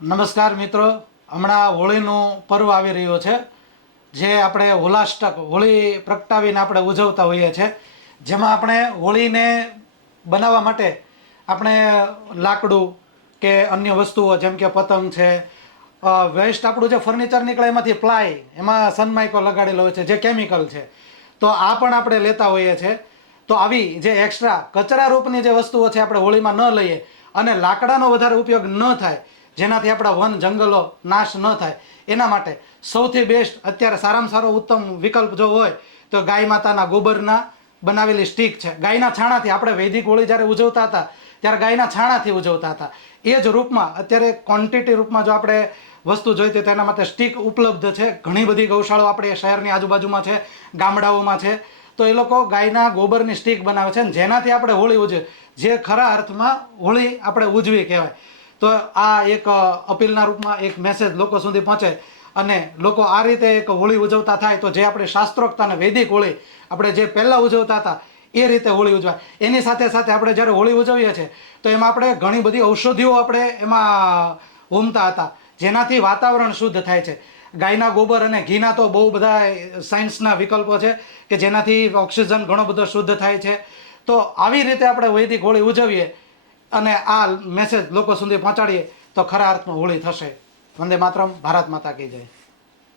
નમસ્કાર મિત્રો, હમણાં હોળીનું પર્વ આવી રહ્યો છે, જે આપણે હોલાષ્ટક હોળી પ્રગટાવીને આપણે ઉજવતા હોઈએ છીએ. જેમાં આપણે હોળીને બનાવવા માટે આપણે લાકડું કે અન્ય વસ્તુઓ જેમ કે પતંગ છે, વેસ્ટ આપણું જે ફર્નિચર નીકળે એમાંથી પ્લાય, એમાં સનમાઇકો લગાડેલો હોય છે જે કેમિકલ છે, તો આ પણ આપણે લેતા હોઈએ છીએ. તો આવી જે એક્સ્ટ્રા કચરા રૂપની જે વસ્તુઓ છે આપણે હોળીમાં ન લઈએ અને લાકડાનો વધારે ઉપયોગ ન થાય, જેનાથી આપણા વન જંગલો નાશ ન થાય, એના માટે સૌથી બેસ્ટ અત્યારે સારામાં સારો ઉત્તમ વિકલ્પ જો હોય તો ગાય માતાના ગોબરના બનાવેલી સ્ટીક છે. ગાયના છાણાથી આપણે વૈદિક હોળી જ્યારે ઉજવતા હતા ત્યારે ગાયના છાણાથી ઉજવતા હતા. એ જ રૂપમાં અત્યારે ક્વોન્ટિટી રૂપમાં જો આપણે વસ્તુ જોઈતી તો એના માટે સ્ટીક ઉપલબ્ધ છે. ઘણી બધી ગૌશાળાઓ આપણે શહેરની આજુબાજુમાં છે, ગામડાઓમાં છે. તો એ લોકો ગાયના ગોબરની સ્ટીક બનાવે છે, જેનાથી આપણે હોળી ઉજવીએ, જે ખરા અર્થમાં હોળી આપણે ઉજવી કહેવાય. તો આ એક અપીલના રૂપમાં એક મેસેજ લોકો સુધી પહોંચે અને લોકો આ રીતે એક હોળી ઉજવતા થાય, તો જે આપણે શાસ્ત્રોક્ત અને વૈદિક હોળી આપણે જે પહેલાં ઉજવતા હતા એ રીતે હોળી ઉજવાય. એની સાથે સાથે આપણે જ્યારે હોળી ઉજવીએ છીએ તો એમાં આપણે ઘણી બધી ઔષધિઓ આપણે એમાં હોમતા હતા, જેનાથી વાતાવરણ શુદ્ધ થાય છે. ગાયના ગોબર અને ઘીના તો બહુ બધા સાયન્સના વિકલ્પો છે કે જેનાથી ઓક્સિજન ઘણો બધો શુદ્ધ થાય છે. તો આવી રીતે આપણે વૈદિક હોળી ઉજવીએ અને આ મેસેજ લોકો સુધી પહોંચાડીએ તો ખરા અર્થમાં હોળી થશે. વંદે માતરમ. ભારત માતા કી જય.